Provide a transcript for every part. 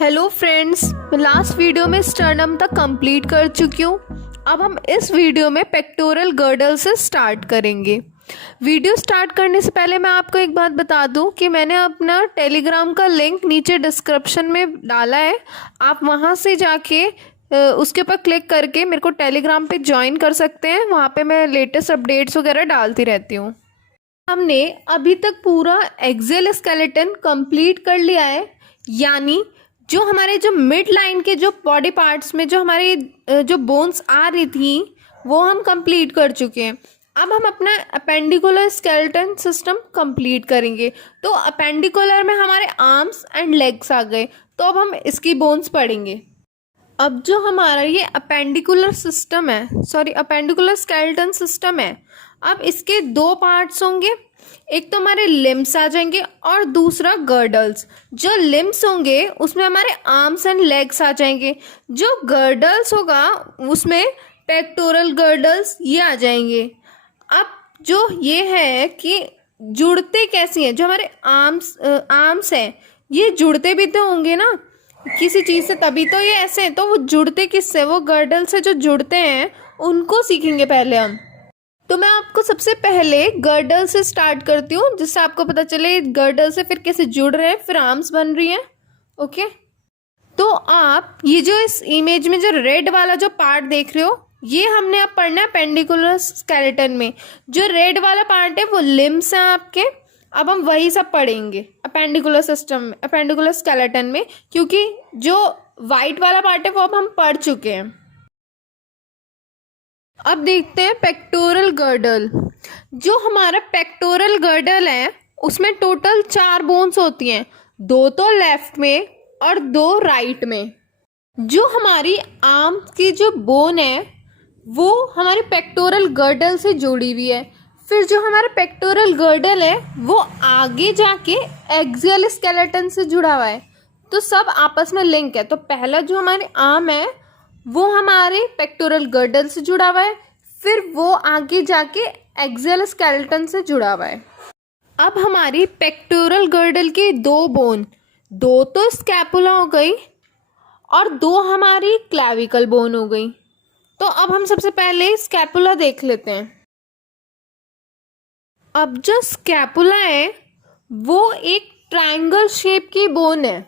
Hello friends, मैं last video में sternum तक कंप्लीट कर चुकी हूँ। अब हम इस वीडियो में पेक्टोरल गर्डल से स्टार्ट करेंगे। वीडियो स्टार्ट करने से पहले मैं आपको एक बात बता दूं कि मैंने अपना टेलीग्राम का लिंक नीचे डिस्क्रिप्शन में डाला है। आप वहाँ से जाके उसके ऊपर क्लिक करके मेरे को टेलीग्राम पे ज्वाइन कर सकते हैं। वहाँ पे मैं लेटेस्ट अपडेट्स वगैरह डालती रहती हूँ। हमने अभी तक पूरा एक्सेल स्केलेटन कंप्लीट कर लिया है, यानी जो हमारे जो मिड लाइन के जो बॉडी पार्ट्स में जो हमारी जो बोन्स आ रही थी वो हम कंप्लीट कर चुके हैं। अब हम अपना अपेंडिकुलर स्केलेटन सिस्टम कंप्लीट करेंगे। तो अपेंडिकुलर में हमारे आर्म्स एंड लेग्स आ गए, तो अब हम इसकी बोन्स पढ़ेंगे। अब जो हमारा ये अपेंडिकुलर स्केलेटन सिस्टम है, अब इसके दो पार्ट्स होंगे। एक तो हमारे लिम्स आ जाएंगे और दूसरा गर्डल्स। जो लिम्स होंगे उसमें हमारे आर्म्स एंड लेग्स आ जाएंगे। जो गर्डल्स होगा उसमें पेक्टोरल गर्डल्स ये आ जाएंगे। अब जो ये है कि जुड़ते कैसी हैं, जो हमारे आर्म्स हैं ये जुड़ते भी तो होंगे ना किसी चीज़ से, तभी तो ये ऐसे हैं। तो वो जुड़ते किससे, वो गर्डल से जो जुड़ते हैं उनको सीखेंगे पहले हम। तो मैं आपको सबसे पहले गर्डल से स्टार्ट करती हूँ, जिससे आपको पता चले गर्डल से फिर कैसे जुड़ रहे हैं, फिर आर्म्स बन रही हैं। ओके, तो आप ये जो इस इमेज में जो रेड वाला जो पार्ट देख रहे हो, ये हमने अब पढ़ना है पेंडिकुलर स्केलेटन में। जो रेड वाला पार्ट है वो लिम्स हैं आपके। अब हम वही सब पढ़ेंगे अपेंडिकुलर सिस्टम में, अपेंडिकुलर स्केलेटन में, क्योंकि जो वाइट वाला पार्ट है वो अब हम पढ़ चुके हैं। अब देखते हैं पेक्टोरल गर्डल। जो हमारा पेक्टोरल गर्डल है उसमें टोटल 4 बोन्स होती हैं, 2 तो लेफ्ट में और 2 राइट में। जो हमारी आर्म की जो बोन है वो हमारे पेक्टोरल गर्डल से जुड़ी हुई है। फिर जो हमारा पेक्टोरल गर्डल है वो आगे जाके एक्सियल स्केलेटन से जुड़ा हुआ है, तो सब आपस में लिंक है। तो पहला जो हमारे आर्म है वो हमारे पेक्टोरल गर्डल से जुड़ा हुआ है, फिर वो आगे जाके एक्सियल स्केलेटन से जुड़ा हुआ है। अब हमारी पेक्टोरल गर्डल की 2 बोन, 2 तो स्कैपुला हो गई और 2 हमारी क्लैविकल बोन हो गई। तो अब हम सबसे पहले स्कैपुला देख लेते हैं। अब जो स्कैपुला है वो एक ट्रायंगल शेप की बोन है।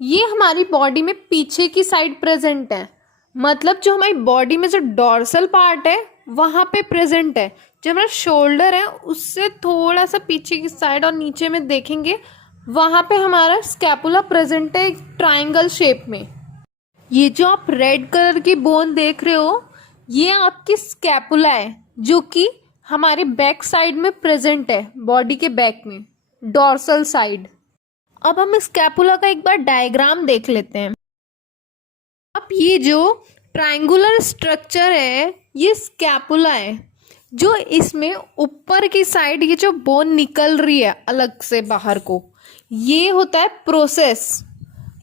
ये हमारी बॉडी में पीछे की साइड प्रेजेंट है, मतलब जो हमारी बॉडी में जो डॉर्सल पार्ट है वहाँ पे प्रेजेंट है। जो हमारा शोल्डर है उससे थोड़ा सा पीछे की साइड और नीचे में देखेंगे वहाँ पे हमारा स्कैपुला प्रेजेंट है एक ट्रायंगल शेप में। ये जो आप रेड कलर की बोन देख रहे हो ये आपकी स्कैपुला है, जो कि हमारे बैक साइड में प्रेजेंट है, बॉडी के बैक में डॉर्सल साइड। अब हम स्कैपुला का एक बार डायग्राम देख लेते हैं। अब ये जो ट्रायंगुलर स्ट्रक्चर है ये स्कैपुला है। जो इसमें ऊपर की साइड ये जो बोन निकल रही है अलग से बाहर को, ये होता है प्रोसेस।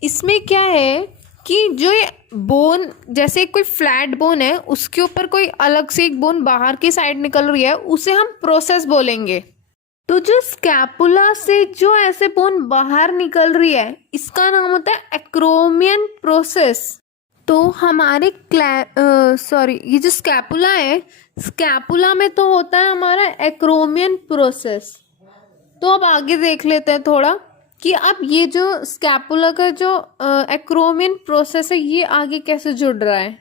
इसमें क्या है कि जो ये बोन, जैसे कोई फ्लैट बोन है उसके ऊपर कोई अलग से एक बोन बाहर की साइड निकल रही है, उसे हम प्रोसेस बोलेंगे। तो जो स्कैपुला से जो ऐसे बोन बाहर निकल रही है इसका नाम होता है एक्रोमियन प्रोसेस। तो हमारे ये जो स्कैपुला है, स्कैपुला में तो होता है हमारा एक्रोमियन प्रोसेस। तो अब आगे देख लेते हैं थोड़ा कि अब ये जो स्कैपुला का जो एक्रोमियन प्रोसेस है ये आगे कैसे जुड़ रहा है।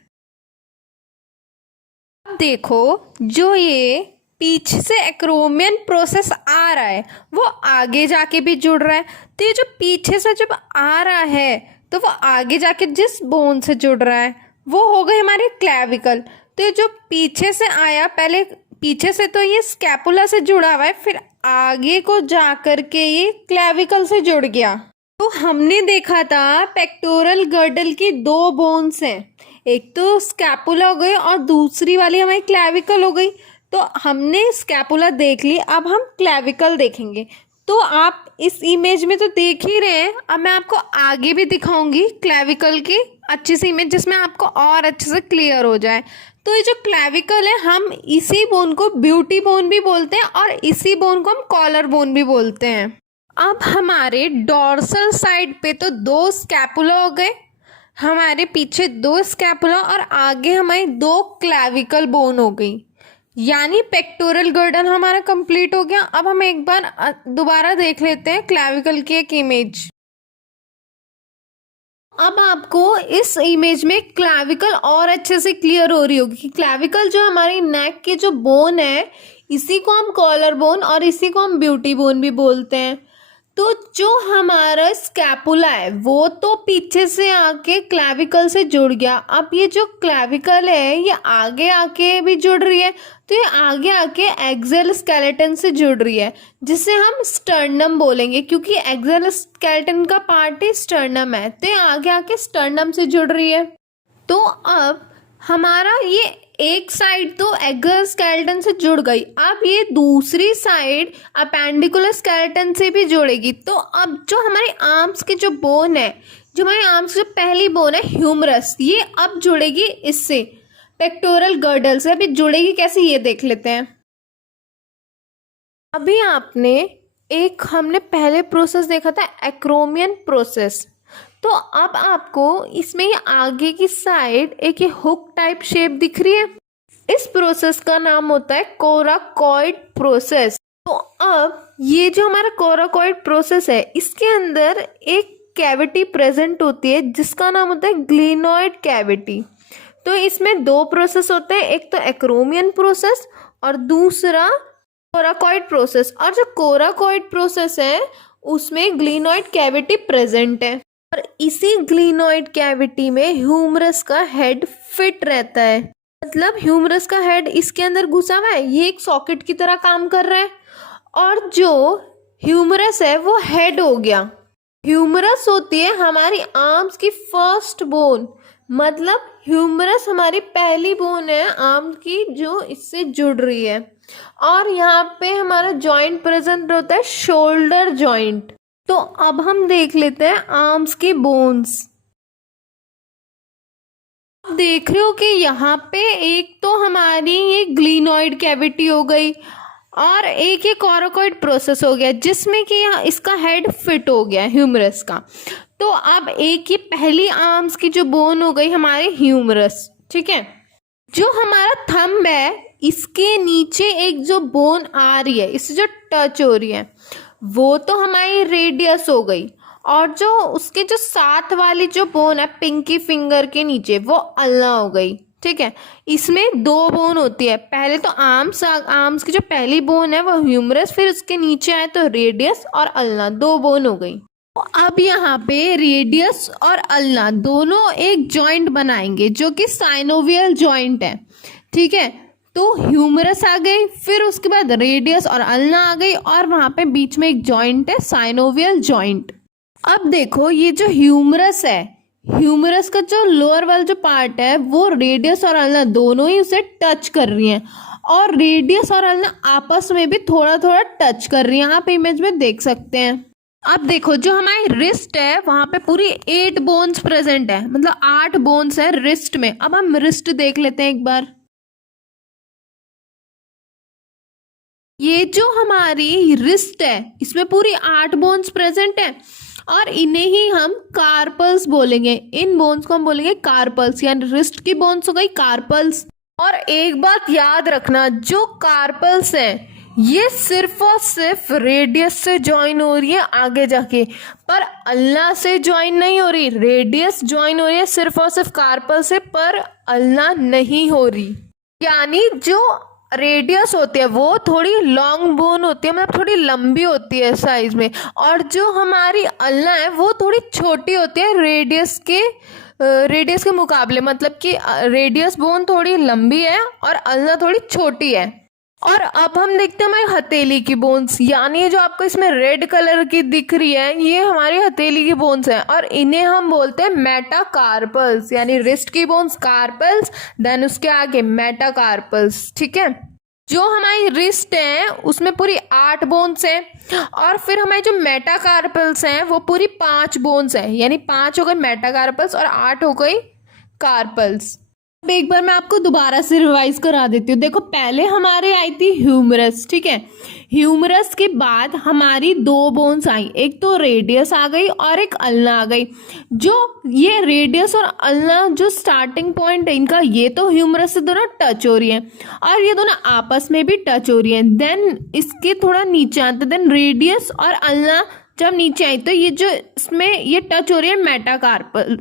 अब देखो, जो ये पीछे से एक्रोमियन प्रोसेस आ रहा है वो आगे जाके भी जुड़ रहा है। तो ये जो पीछे से जब आ रहा है तो वो आगे जाके जिस बोन से जुड़ रहा है वो हो गए हमारे क्लैविकल। तो ये जो पीछे से आया, पहले पीछे से तो ये स्कैपुला से जुड़ा हुआ है, फिर आगे को जा कर के ये क्लैविकल से जुड़ गया। तो हमने देखा था पेक्टोरल गर्डल की 2 बोन्स हैं, एक तो स्कैपुला हो गई और दूसरी वाली हमारी क्लैविकल हो गई। तो हमने स्कैपुला देख ली, अब हम क्लैविकल देखेंगे। तो आप इस इमेज में तो देख ही रहे हैं, अब मैं आपको आगे भी दिखाऊंगी क्लैविकल की अच्छी सी इमेज, जिसमें आपको और अच्छे से क्लियर हो जाए। तो ये जो क्लैविकल है हम इसी बोन को ब्यूटी बोन भी बोलते हैं और इसी बोन को हम कॉलर बोन भी बोलते हैं। अब हमारे डॉर्सल साइड पे तो 2 स्कैपुला हो गए, हमारे पीछे 2 स्कैपुला और आगे हमारी 2 क्लैविकल बोन हो गई, यानी पेक्टोरल गर्डन हमारा कंप्लीट हो गया। अब हम एक बार दोबारा देख लेते हैं क्लैविकल की एक इमेज। अब आपको इस इमेज में क्लैविकल और अच्छे से क्लियर हो रही होगी कि क्लैविकल जो हमारी नेक के जो बोन है, इसी को हम कॉलर बोन और इसी को हम ब्यूटी बोन भी बोलते हैं। तो जो हमारा स्कैपुला है वो तो पीछे से आके क्लैविकल से जुड़ गया। अब ये जो क्लैविकल है ये आगे आके भी जुड़ रही है, तो ये आगे आके एक्सल स्केलेटन से जुड़ रही है, जिसे हम स्टर्नम बोलेंगे, क्योंकि एक्सल स्केलेटन का पार्ट ही स्टर्नम है, तो ये आगे आके स्टर्नम से जुड़ रही है। तो अब हमारा ये एक साइड तो एक्सल स्केलेटन से जुड़ गई, अब ये दूसरी साइड अपेंडिकुलर स्केलेटन से भी जुड़ेगी। तो अब जो हमारे आर्म्स की जो बोन है, जो हमारे आर्म्स की जो पहली बोन है ह्यूमरस, ये अब जुड़ेगी इससे पेक्टोरल गर्डल से। अभी जुड़ेगी कैसे ये देख लेते हैं। अभी हमने पहले प्रोसेस देखा था एक्रोमियन प्रोसेस, तो अब आपको इसमें ये आगे की साइड एक ये हुक टाइप शेप दिख रही है, इस प्रोसेस का नाम होता है कोराकॉइड प्रोसेस। तो अब ये जो हमारा कोराकॉइड प्रोसेस है, इसके अंदर एक कैविटी प्रेजेंट होती है जिसका नाम होता है ग्लिनॉइड कैविटी। तो इसमें 2 प्रोसेस होते हैं, एक तो एक्रोमियन प्रोसेस और दूसरा कोराकॉइड प्रोसेस। और जो कोराकॉइड प्रोसेस है उसमें ग्लिनॉइड कैविटी प्रेजेंट है, और इसी ग्लिनॉइड कैविटी में ह्यूमरस का हेड फिट रहता है। मतलब ह्यूमरस का हेड इसके अंदर घुसा हुआ है, ये एक सॉकेट की तरह काम कर रहा है, और जो ह्यूमरस है वो हेड हो गया। ह्यूमरस होती है हमारी आर्म्स की फर्स्ट बोन, मतलब ह्यूमरस हमारी पहली बोन है आर्म की जो इससे जुड़ रही है। और यहाँ पे हमारा जॉइंट प्रेजेंट होता है शोल्डर जॉइंट। तो अब हम देख लेते हैं आर्म्स की बोन्स। देख रहे हो कि यहाँ पे एक तो हमारी ये ग्लिनॉइड कैविटी हो गई और एक ये कोराकॉइड प्रोसेस हो गया, जिसमें कि इसका हेड फिट हो गया ह्यूमरस का। तो अब एक ये पहली आर्म्स की जो बोन हो गई हमारे ह्यूमरस, ठीक है। जो हमारा थंब है इसके नीचे एक जो बोन आ रही है, इससे जो टच हो रही है, वो तो हमारी रेडियस हो गई, और जो उसके जो साथ वाली जो बोन है पिंकी फिंगर के नीचे, वो अल्ना हो गई, ठीक है। इसमें 2 बोन होती है, पहले तो आर्म्स की जो पहली बोन है वो ह्यूमरस, फिर उसके नीचे आए तो रेडियस और अल्ना, 2 बोन हो गई। तो अब यहाँ पे रेडियस और अल्ना दोनों एक जॉइंट बनाएंगे जो कि साइनोवियल जॉइंट है, ठीक है। तो ह्यूमरस आ गई, फिर उसके बाद रेडियस और अल्ना आ गई, और वहां पे बीच में एक जॉइंट है साइनोवियल जॉइंट। अब देखो ये जो ह्यूमरस है, ह्यूमरस का जो लोअर वाला जो पार्ट है वो रेडियस और अल्ना दोनों ही उसे टच कर रही हैं, और रेडियस और अल्ना आपस में भी थोड़ा थोड़ा टच कर रही हैं, आप इमेज में देख सकते हैं। अब देखो जो हमारी रिस्ट है वहां पे पूरी 8 बोन्स प्रेजेंट है, मतलब 8 बोन्स है रिस्ट में। अब हम रिस्ट देख लेते हैं एक बार। ये जो हमारी रिस्ट है इसमें पूरी 8 बोन्स प्रेजेंट है, और इन्हें ही हम कार्पल्स बोलेंगे। इन बोन्स को हम बोलेंगे कार्पल्स, यानी रिस्ट की बोन्स हो गई कार्पल्स। और एक बात याद रखना, जो कार्पल्स हैं ये सिर्फ और सिर्फ रेडियस से ज्वाइन हो रही है आगे जाके, पर अल्ना से ज्वाइन नहीं हो रही। रेडियस ज्वाइन हो रही है सिर्फ और सिर्फ कार्पल से, पर अल्ना नहीं हो रही। यानी जो रेडियस होती है वो थोड़ी लॉन्ग बोन होती है, मतलब थोड़ी लंबी होती है साइज में, और जो हमारी अल्ना है वो थोड़ी छोटी होती है रेडियस के मुकाबले, मतलब कि रेडियस बोन थोड़ी लंबी है और अल्ना थोड़ी छोटी है। और अब हम देखते हैं हमारी हथेली की बोन्स, यानी जो आपको इसमें रेड कलर की दिख रही है ये हमारी हथेली की बोन्स हैं, और इन्हें हम बोलते हैं मेटाकार्पल्स, यानी रिस्ट की बोन्स कार्पल्स, देन उसके आगे मेटाकार्पल्स, ठीक है। जो हमारी रिस्ट है उसमें पूरी 8 बोन्स हैं, और फिर हमारी जो मेटाकार्पल्स हैं वो पूरी 5 बोन्स हैं, यानी 5 हो गए मेटाकार्पल्स और 8 हो गई कार्पल्स। अब एक बार मैं आपको दोबारा से रिवाइज करा देती हूँ। देखो पहले हमारे आई थी ह्यूमरस, ठीक है। ह्यूमरस के बाद हमारी दो बोन्स आई, एक तो रेडियस आ गई और एक अल्ना आ गई। जो ये रेडियस और अल्ना जो स्टार्टिंग पॉइंट है इनका, ये तो ह्यूमरस से दोनों टच हो रही है और ये दोनों आपस में भी टच हो रही है। देन इसके थोड़ा नीचे आते, देन रेडियस और अल्ना जब नीचे आई तो ये जो इसमें ये टच हो रही है मेटाकार्पल,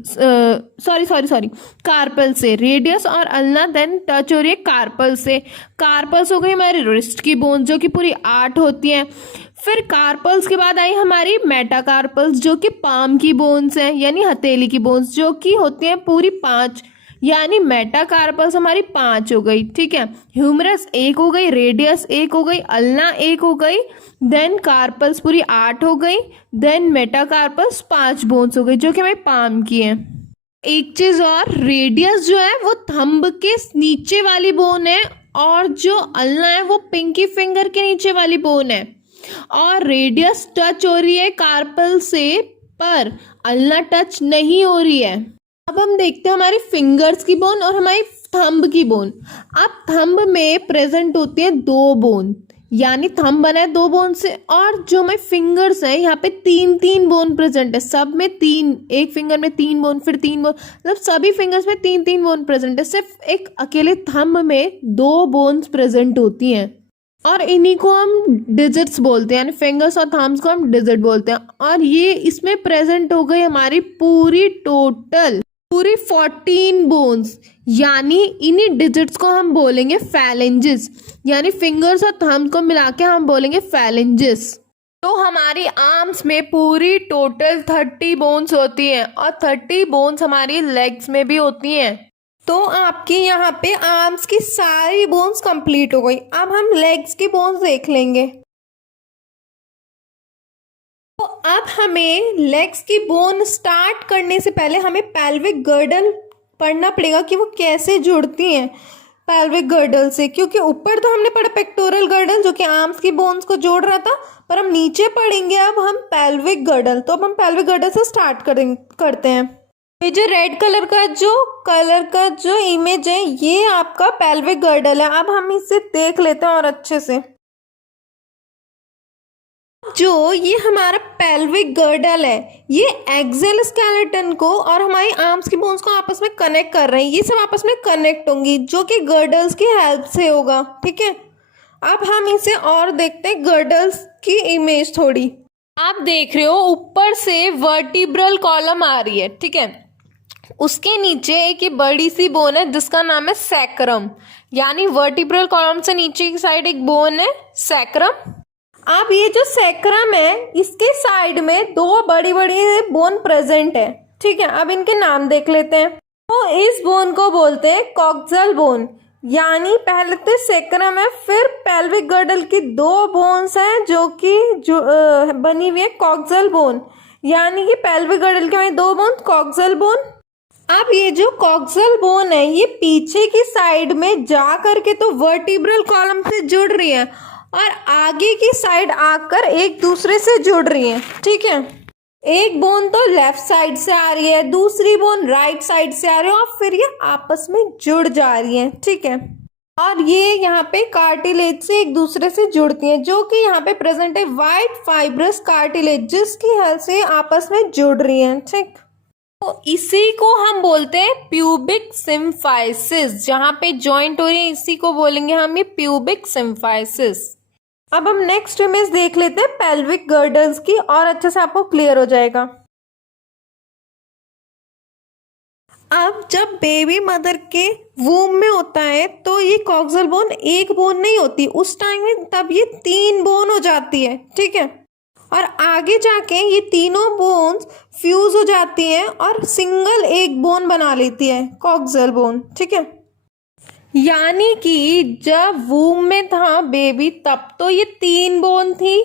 सॉरी कार्पल से। रेडियस और अल्ना देन टच हो रही है कार्पल से। कार्पल्स हो गई हमारी रिस्ट की बोन जो कि पूरी 8 होती हैं। फिर कार्पल्स के बाद आई हमारी मेटाकार्पल्स जो कि पाम की बोन्स हैं, यानी हथेली की बोन्स जो कि होती हैं पूरी 5, यानी मेटाकार्पल्स हमारी 5 हो गई। ठीक है, ह्यूमरस 1 हो गई, रेडियस 1 हो गई, अल्ना 1 हो गई, देन कार्पल्स पूरी 8 हो गई, देन मेटाकार्पल्स 5 बोन्स हो गई जो कि हमारी पाम की है। एक चीज और, रेडियस जो है वो थंब के नीचे वाली बोन है और जो अल्ना है वो पिंकी फिंगर के नीचे वाली बोन है। और रेडियस टच हो रही है कार्पल से पर अल्ना टच नहीं हो रही है। अब हम देखते हैं हमारी फिंगर्स की बोन और हमारी थंब की बोन। अब थंब में प्रेजेंट होती है 2 बोन, यानी थंब बना है 2 बोन से, और जो हमारी फिंगर्स है यहाँ पे 3-3 बोन प्रेजेंट है। सब में 3, एक फिंगर में 3 बोन, फिर 3 बोन, मतलब सभी फिंगर्स में 3-3 बोन प्रेजेंट है। सिर्फ एक अकेले थंब में 2 बोन्स प्रेजेंट होती हैं और इन्हीं को हम डिजिट्स बोलते हैं, यानी फिंगर्स और थम्स को हम डिजिट बोलते हैं। और ये इसमें प्रेजेंट हो गई हमारी पूरी 14 बोन्स, यानी इन्हीं डिजिट्स को हम बोलेंगे फैलेंजेस, यानी फिंगर्स और थंब को मिला के हम बोलेंगे फैलेंजेस। तो हमारी आर्म्स में पूरी टोटल 30 बोन्स होती हैं और 30 बोन्स हमारी लेग्स में भी होती हैं। तो आपके यहाँ पे आर्म्स की सारी बोन्स कंप्लीट हो गई। अब हम लेग्स की बोन्स देख लेंगे। तो अब हमें लेग्स की बोन स्टार्ट करने से पहले हमें पेल्विक गर्डल पढ़ना पड़ेगा कि वो कैसे जुड़ती हैं पेल्विक गर्डल से, क्योंकि ऊपर तो हमने पढ़ा पेक्टोरल गर्डल जो कि आर्म्स की बोन्स को जोड़ रहा था, पर हम नीचे पढ़ेंगे अब हम पेल्विक गर्डल। तो अब हम पेल्विक गर्डल से स्टार्ट करते हैं। ये जो रेड कलर का जो इमेज है ये आपका पेल्विक गर्डल है। अब हम इसे देख लेते हैं और अच्छे से। जो ये हमारा पेल्विक गर्डल है ये एक्सेल स्केलेटन को और हमारी आर्म्स की बोन्स को आपस में कनेक्ट कर रहे हैं। ये सब आपस में कनेक्ट होंगी जो कि गर्डल्स की हेल्प से होगा। ठीक है, अब हम इसे और देखते हैं गर्डल्स की इमेज थोड़ी। आप देख रहे हो ऊपर से वर्टिब्रल कॉलम आ रही है। ठीक है, उसके नीचे एक ये बड़ी सी बोन है जिसका नाम है सैक्रम, यानी वर्टिब्रल कॉलम से नीचे की साइड एक बोन है सैक्रम। अब ये जो सैक्रम है इसके साइड में 2 बड़ी बड़ी बोन प्रेजेंट है। ठीक है, अब इनके नाम देख लेते हैं। तो इस बोन को बोलते हैं कॉक्सल बोन, यानी पहले तो सैक्रम है, फिर पेल्विक गर्डल की 2 बोन्स हैं जो बनी हुई है कॉक्सल बोन, यानी कि पेल्विक गर्डल के 2 बोन कॉक्सल बोन। अब ये जो कॉक्सल बोन है ये पीछे की साइड में जा करके तो वर्टिब्रल कॉलम से जुड़ रही है और आगे की साइड आकर एक दूसरे से जुड़ रही है। ठीक है, एक बोन तो लेफ्ट साइड से आ रही है, दूसरी बोन राइट साइड से आ रही है और फिर ये आपस में जुड़ जा रही है। ठीक है, और ये यहाँ पे कार्टिलेज से एक दूसरे से जुड़ती हैं जो कि यहाँ पे प्रेजेंट है वाइट फाइब्रस कार्टिलेज जिसकी हेल्प से आपस में जुड़ रही हैं। ठीक, तो इसी को हम बोलते हैं प्यूबिक सिम्फाइसिस, जहाँ पे जॉइंट हो रही है इसी को बोलेंगे हम ये प्यूबिक सिम्फाइसिस। अब हम नेक्स्ट इमेज देख लेते हैं पेल्विक गर्डल्स की और अच्छे से आपको क्लियर हो जाएगा। अब जब बेबी मदर के वूम में होता है तो ये कॉक्सल बोन एक बोन नहीं होती, उस टाइम में तब ये 3 बोन हो जाती है। ठीक है, और आगे जाके ये तीनों बोन्स फ्यूज हो जाती हैं और सिंगल एक बोन बना लेती है कॉक्सल बोन। ठीक है, यानी कि जब वूम में था बेबी तब तो ये 3 बोन थी,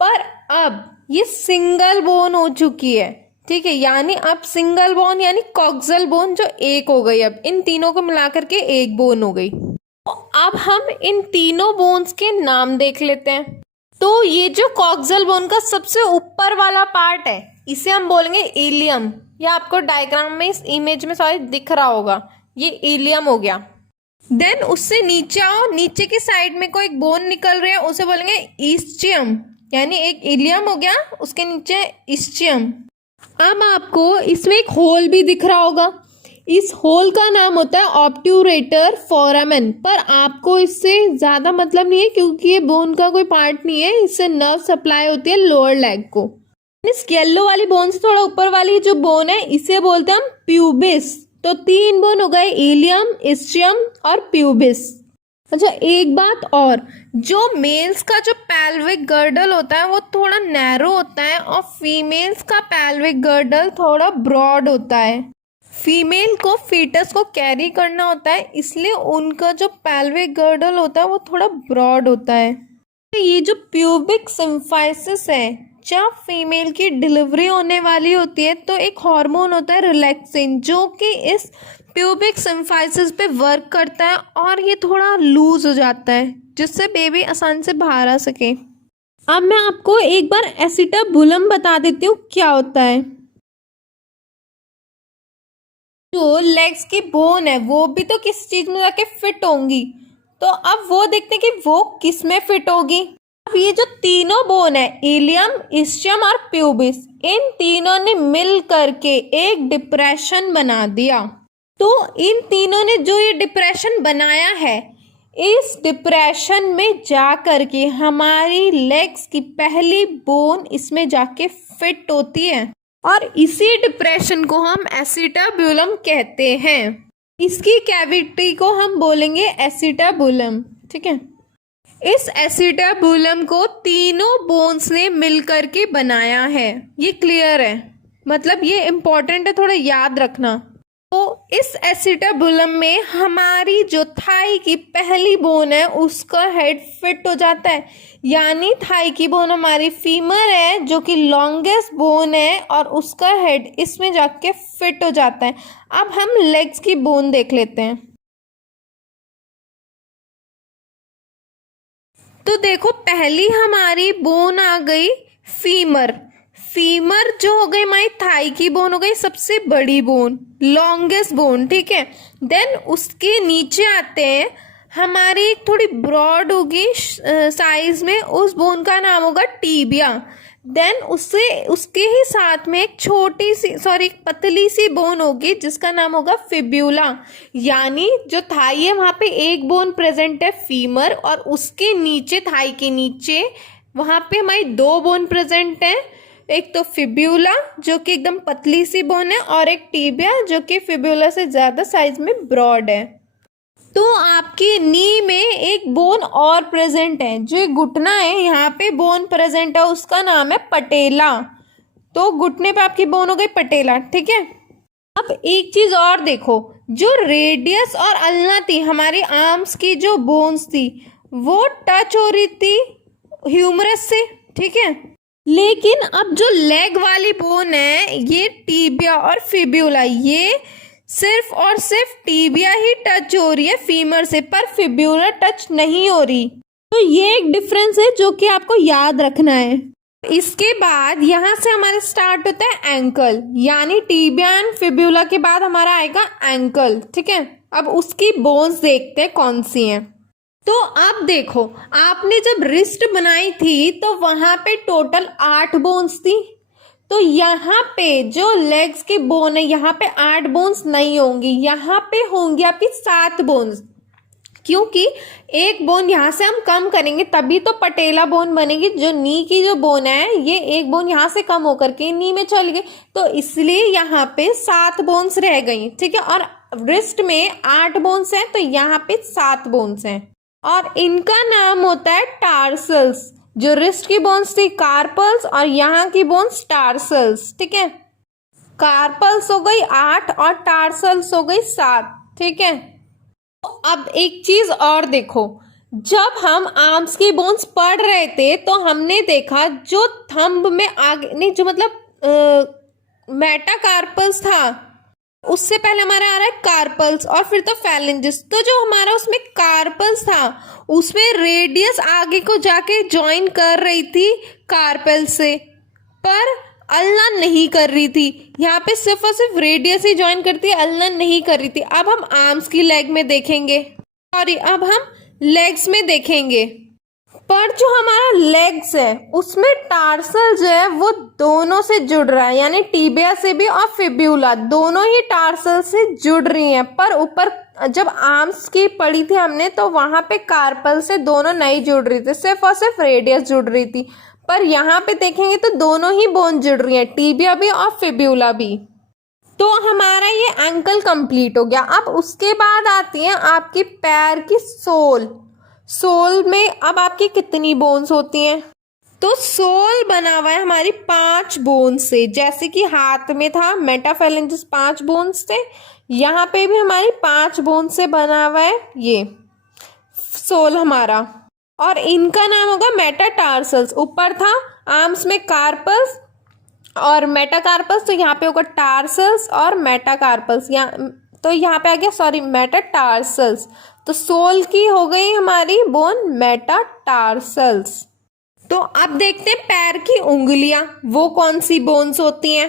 पर अब ये सिंगल बोन हो चुकी है। ठीक है, यानी अब सिंगल बोन यानी कॉक्सल बोन जो एक हो गई, अब इन तीनों को मिलाकर के एक बोन हो गई। तो अब हम इन तीनों बोन्स के नाम देख लेते हैं। तो ये जो कॉक्सल बोन का सबसे ऊपर वाला पार्ट है इसे हम बोलेंगे इलियम, या आपको डायग्राम में इस इमेज में शायद दिख रहा होगा, ये इलियम हो गया। देन उससे नीचे आओ, नीचे की साइड में कोई एक बोन निकल रही है, उसे बोलेंगे इस्चियम, यानी एक इलियम हो गया, उसके नीचे इस्चियम। अब आपको इसमें एक होल भी दिख रहा होगा, इस होल का नाम होता है ऑब्ट्यूरेटर फोरामेन, पर आपको इससे ज़्यादा मतलब नहीं है क्योंकि ये बोन का कोई पार्ट नहीं है, इससे नर्व सप्लाई होती है लोअर लेग को। इस येलो वाली बोन से थोड़ा ऊपर वाली जो बोन है इसे बोलते हैं हम प्यूबिस। तो 3 बोन हो गए, इलियम, इस्चियम और प्यूबिस। अच्छा एक बात और, जो मेल्स का जो पैल्विक गर्डल होता है वो थोड़ा नैरो होता है और फीमेल्स का पैल्विक गर्डल थोड़ा ब्रॉड होता है। फीमेल को फीटस को कैरी करना होता है, इसलिए उनका जो पैल्विक गर्डल होता है वो थोड़ा ब्रॉड होता है। ये जो प्यूबिक सिम्फाइसिस है, जब फीमेल की डिलीवरी होने वाली होती है तो एक हार्मोन होता है रिलैक्सिन, जो कि इस प्यूबिक सिम्फाइसिस पे वर्क करता है और ये थोड़ा लूज हो जाता है जिससे बेबी आसानी से बाहर आ सके। अब मैं आपको एक बार एसिटाबुलम बता देती हूँ क्या होता है। जो लेग्स की बोन है वो भी तो किस चीज में जाके फिट होंगी, तो अब वो देखते हैं कि वो किस में फिट होगी। अब ये जो तीनों बोन है, इलियम, इस्चियम और प्यूबिस, इन तीनों ने मिल करके एक डिप्रेशन बना दिया। तो इन तीनों ने जो ये डिप्रेशन बनाया है, इस डिप्रेशन में जा करके हमारी लेग्स की पहली बोन इसमें जाके फिट होती है और इसी डिप्रेशन को हम एसिटाबुलम कहते हैं। इसकी कैविटी को हम बोलेंगे एसिटाबुलम, ठीक है। इस एसिटाबुलम को तीनों बोन्स ने मिलकर के बनाया है, ये क्लियर है, मतलब ये इम्पोर्टेंट है, थोड़ा याद रखना। तो इस एसिटाबुलम में हमारी जो थाई की पहली बोन है उसका हेड फिट हो जाता है, यानी थाई की बोन हमारी फीमर है जो कि लॉन्गेस्ट बोन है और उसका हेड इसमें जाके फिट हो जाता है। अब हम लेग्स की बोन देख लेते हैं। तो देखो पहली हमारी बोन आ गई फीमर। फीमर जो हो गई हमारी थाई की बोन हो गई सबसे बड़ी बोन, लॉन्गेस्ट बोन, ठीक है। देन उसके नीचे आते हैं हमारी एक थोड़ी ब्रॉड होगी साइज में, उस बोन का नाम होगा टीबिया। देन उसके ही साथ में एक छोटी सी पतली सी बोन होगी जिसका नाम होगा फिब्यूला, यानी जो थाई है वहाँ पे एक बोन प्रेजेंट है फीमर और उसके नीचे थाई के नीचे वहाँ पे हमारी 2 बोन प्रेजेंट है, एक तो फिब्यूला जो कि एकदम पतली सी बोन है और एक टीबिया जो कि फिब्यूला से ज़्यादा साइज में ब्रॉड है। तो आपकी नी में एक बोन और प्रेजेंट है, जो घुटना है यहाँ पे बोन प्रेजेंट है, उसका नाम है पटेला। तो घुटने पे आपकी बोन हो गई पटेला, ठीक है। अब एक चीज और देखो, जो रेडियस और अल्ना थी हमारी आर्म्स की जो बोन्स थी वो टच हो रही थी ह्यूमरस से, ठीक है। लेकिन अब जो लेग वाली बोन है ये टीबिया और फिब्यूला, ये सिर्फ और सिर्फ टीबिया ही टच हो रही है फीमर से, पर फिब्यूला टच नहीं हो रही। तो ये एक डिफरेंस है जो कि आपको याद रखना है। इसके बाद यहाँ से हमारे स्टार्ट होता है एंकल, यानी टीबिया एंड फिब्यूला के बाद हमारा आएगा एंकल, ठीक है। अब उसकी बोन्स देखते हैं कौन सी हैं। तो अब देखो, आपने जब रिस्ट बनाई थी तो वहां पे टोटल 8 बोन्स थी, तो यहाँ पे जो लेग्स की बोन है यहाँ पे 8 बोन्स नहीं होंगी, यहाँ पे होंगी आपकी 7 बोन्स, क्योंकि एक बोन यहाँ से हम कम करेंगे तभी तो पटेला बोन बनेगी। जो नी की जो बोन है ये एक बोन यहाँ से कम होकर के नी में चली गई, तो इसलिए यहाँ पे 7 बोन्स रह गई, ठीक है। और रिस्ट में 8 बोन्स हैं तो यहाँ पे 7 बोन्स हैं और इनका नाम होता है टार्सल्स। जो रिस्ट की बोन्स थी कार्पल्स और यहाँ की बोन्स टार्सल्स, ठीक है। कार्पल्स हो गई 8 और टार्सल्स हो गई 7, ठीक है। तो अब एक चीज और देखो, जब हम आर्म्स की बोन्स पढ़ रहे थे तो हमने देखा जो थंब में आगे नहीं, जो मतलब मेटाकार्पल्स था उससे पहले हमारा आ रहा है कार्पल्स और फिर तो फैलेंजिस। तो जो हमारा उसमें कार्पल्स था उसमें रेडियस आगे को जाके ज्वाइन कर रही थी कार्पल से, पर अल्ना नहीं कर रही थी। यहाँ पे सिर्फ और सिर्फ रेडियस ही ज्वाइन करती है, अल्ना नहीं कर रही थी। अब हम आर्म्स की लेग में देखेंगे। सॉरी, अब हम लेग्स में देखेंगे। पर जो हमारा लेग्स है उसमें टार्सल जो है वो दोनों से जुड़ रहा है, यानी टीबिया से भी और फिब्यूला दोनों ही टार्सल से जुड़ रही हैं। पर ऊपर जब आर्म्स की पढ़ी थी हमने तो वहां पे कार्पल से दोनों नहीं जुड़ रही थी, सिर्फ और सिर्फ रेडियस जुड़ रही थी। पर यहाँ पे देखेंगे तो दोनों ही बोन जुड़ रही हैं, टीबिया भी और फिब्यूला भी। तो हमारा ये एंकल कंप्लीट हो गया। अब उसके बाद आती है आपकी पैर की सोल। सोल में अब आपकी कितनी बोन्स होती हैं? तो सोल बना हुआ है हमारी 5 बोन्स से, जैसे कि हाथ में था मेटाफेलेंजिस 5 बोन्स थे, यहाँ पे भी हमारी 5 बोन्स से बना हुआ है ये सोल हमारा, और इनका नाम होगा मेटाटार्सल्स। ऊपर था आर्म्स में कार्पल्स और मेटाकार्पल्स, तो यहाँ पे होगा टार्सल्स और मेटाकार्पल्स, तो यहाँ पे आ गया सॉरी मेटाटार्सल्स। तो सोल की हो गई हमारी बोन मेटाटार्सल्स। तो अब देखते हैं पैर की उंगलियां, वो कौन सी बोन्स होती हैं।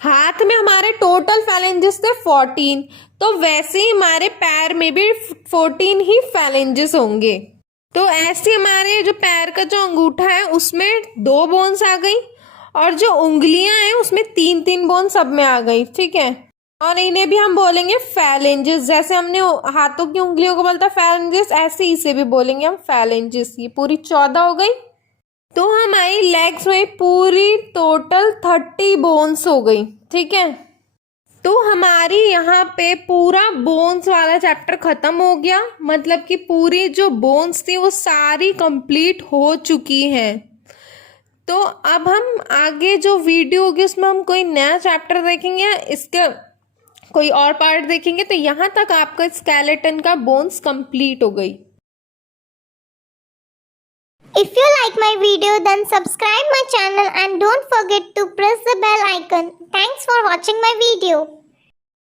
हाथ में हमारे टोटल फैलेंजेस थे 14, तो वैसे ही हमारे पैर में भी 14 ही फैलेंजेस होंगे। तो ऐसे हमारे जो पैर का जो अंगूठा है उसमें 2 बोन्स आ गई, और जो उंगलियां हैं उसमें 3-3 बोन सब में आ गई, ठीक है। और इन्हें भी हम बोलेंगे फैलेंजेस, जैसे हमने हाथों की उंगलियों को बोलता फैलेंजेस, ऐसे इसे भी बोलेंगे हम फैलेंजेस। ये पूरी 14 हो गई। तो हमारी लेग्स में पूरी टोटल 30 बोन्स हो गई, ठीक है। तो हमारी यहाँ पे पूरा बोन्स वाला चैप्टर खत्म हो गया, मतलब कि पूरी जो बोन्स थी वो सारी कंप्लीट हो चुकी हैं। तो अब हम आगे जो वीडियो होगी उसमें हम कोई नया चैप्टर देखेंगे, इसके कोई और पार्ट देखेंगे। तो यहाँ तक आपका स्केलेटन का बोन्स कंप्लीट हो गई। If you like my video, then subscribe my channel and don't forget to press the bell icon. Thanks for watching my video.